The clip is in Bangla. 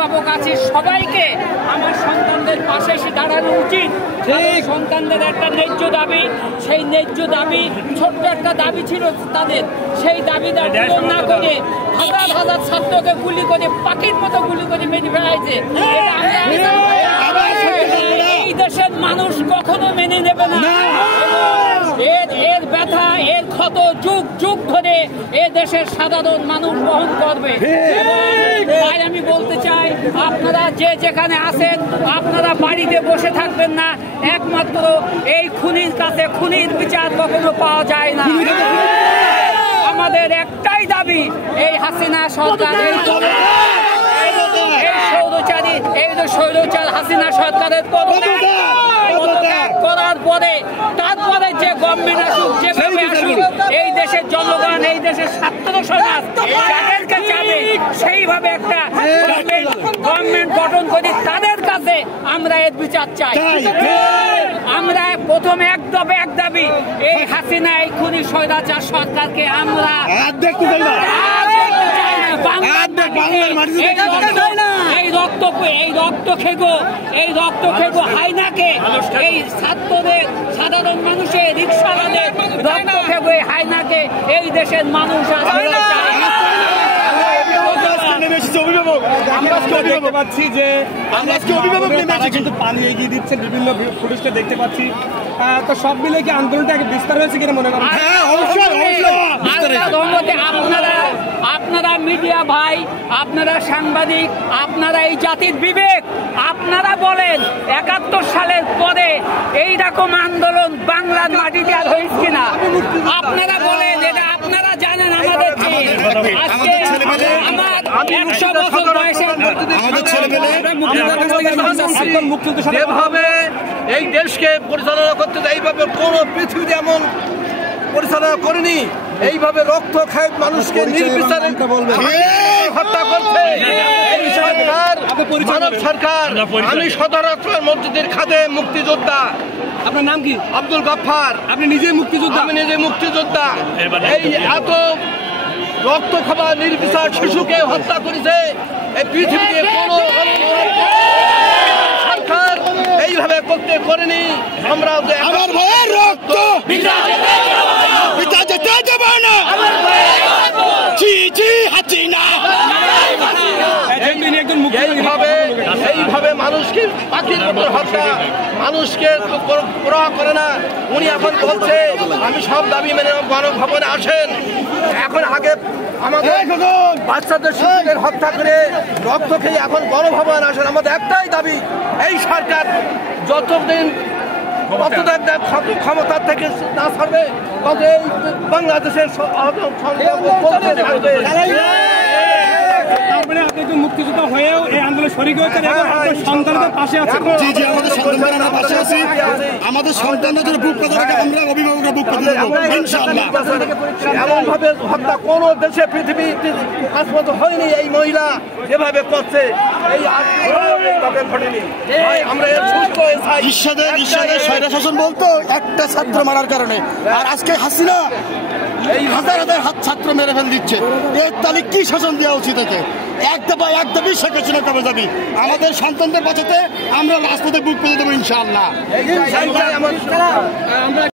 অভিভাবক আছি সবাইকে আমার সন্তানদের পাশে এসে দাঁড়ানো উচিত। সন্তানদের একটা ন্যায্য দাবি, সেই ন্যায্য দাবি ছোট্ট একটা দাবি ছিল তাদের, সেই দাবিটা পূরণ না করে হাজার হাজার ছাত্রকে গুলি করে পাখির মতো গুলি করে মেরে ফেলাইছে। এই দেশের মানুষ কখনো মেনে নেবে না। এর ব্যথা, এর ক্ষত যুগ যুগ ধরে এ দেশের সাধারণ মানুষ বহন করবে। তাই আমি বলতে চাই, আপনারা যে যেখানে আছেন আপনারা বাড়িতে বসে থাকবেন না। একমাত্র এই খুনির কাছে খুনির বিচার কখনো পাওয়া যায় না। আমাদের একটাই দাবি, এই হাসিনা সরকার, স্বৈরাচার হাসিনা সরকারের পদত্যাগ করার পরে তারপরে যে গভর্নমেন্ট আসুক, যেভাবে আসুক, এই দেশের জনগণ, এই দেশের ছাত্র সমাজ যাদেরকে চাবে সেইভাবে একটা গভর্নমেন্ট গঠন করি। তাদের কাছে আমরা এর বিচার চাই। আমরা প্রথমে এক দাবি, এই হাসিনা এই খুনি স্বৈরাচার সরকারকে আমরা এই রক্ত খেগো হাইনাকে, এই ছাত্রদের, সাধারণ মানুষের, রিক্সাওয়ালাদের রক্ত খেগো হাইনাকে এই দেশের মানুষ দেখতে পাচ্ছি যে কিন্তু পানি এগিয়ে দিচ্ছে, বিভিন্ন ফুটেজটা দেখতে পাচ্ছি। তো সব মিলে কি আন্দোলনটা বিস্তার হয়েছে কিনা মনে করেন? আপনারা মিডিয়া ভাই, আপনারা সাংবাদিক, আপনারা এই জাতির বিবেক, আপনারা বলেন ৭১ সালের পরে এইরকম আন্দোলন বাংলার মাটিতে আর হয়েছে কিনা? আপনারা বলেন, এটা আপনারা জানেন। আমাদের আজকে আমার ১০০ বছর বয়সে যেভাবে এই দেশকে পরিচালনা করতে, এইভাবে কোন পৃথিবীতে এমন পরিচালনা করেনি। এইভাবে রক্ত খায় মানুষকে নির্বিচারে হত্যা করছে এই সরকার, মানব সরকার। আমি সদরাত্রার মসজিদের খাদে মুক্তিযোদ্ধা। আপনার নাম কি? আব্দুল গফফার। আপনি নিজে মুক্তিযোদ্ধা? আমি নিজে মুক্তিযোদ্ধা। এই এত রক্ত খাওয়া নির্বিচার শিশুকে হত্যা করেছে এই পৃথিবীতে কোন সরকার এইভাবে করতে করেনি। আমরা আমার ভাইয়ের রক্ত পিতা যেতে দেব না। এইভাবে মানুষকে পাখির উপর হত্যা, মানুষকে পরোয়া করে না। উনি এখন বলছে আমি সব দাবি মেনে গণভবনে আসেন। এখন আগে আমাদের বাচ্চাদের শিশুদের হত্যা করে রক্ত খেয়ে এখন গণভবনে আসেন। আমাদের একটাই দাবি, এই সরকার যতদিন ক্ষমতার থেকে না ছাড়বে তত এই বাংলাদেশের আপনি তো মুক্তিযোদ্ধা হয়েও এই আন্দোলনে শরীক হয়েছেন, সন্তানদের পাশে আছেন। আমাদের সন্তানদের পাশে আছি। আমাদের সন্তানদের জন্য বুক পেতে রেখে আমরা অভিভাবকরা বুক পেতে দেবো ইনশাআল্লাহ। এমন ভাবে হত্যা কোন দেশে পৃথিবীতে আজ পর্যন্ত হয়নি। এই মহিলা যেভাবে করছে এই ভাবে ঘটেনি। আমরা সুস্থ ঈশ্বরের স্বৈরশাসন বলতো একটা ছাত্র মারার কারণে, আর আজকে হাসিনা এই হাজার হাজার ছাত্র মেরে ফেল দিচ্ছে। এর তাহলে কি শাসন দেওয়া উচিত? এক দাবি শেখ হাসিনা কবে যাবি? আমাদের সন্তানদের বাঁচাতে আমরা রাজপথে বুক পেতে দেবো ইনশাআল্লাহ।